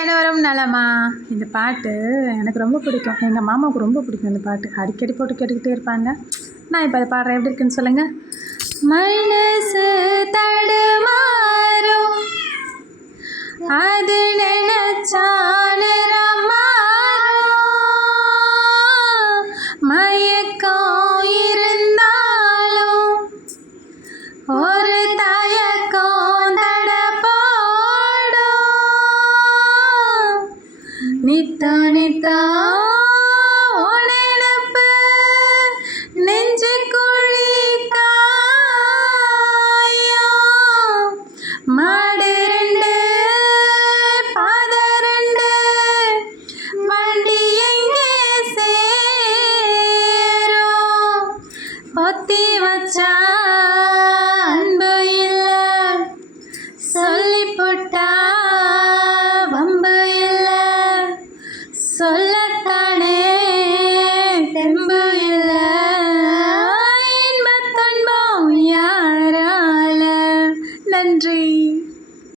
அனைவரும் நலமா? இந்த பாட்டு எனக்கு ரொம்ப பிடிக்கும். எங்கள் மாமாவுக்கு ரொம்ப பிடிக்கும் இந்த பாட்டு. அடிக்கடி போட்டு கேட்டுக்கிட்டே இருப்பாங்க. நான் இப்போ அதை பாடுறேன். எப்படி இருக்குன்னு சொல்லுங்கள். மனசு தடுமாறும் அது நினைச்சாலும் மயக்கம் இருந்தாலும் ஒரு தயக்கம் தடப்போடும் நித்தா நித்தா நினப்பு நெஞ்சு குழி காயம் மாடு ரெண்டு பாத ரெண்டு வண்டி எங்கே சேரும் பொத்தி வச்சா அன்பு இல்ல சொல்லி போட்டா வம்பு இல்ல சொல்லத்தானே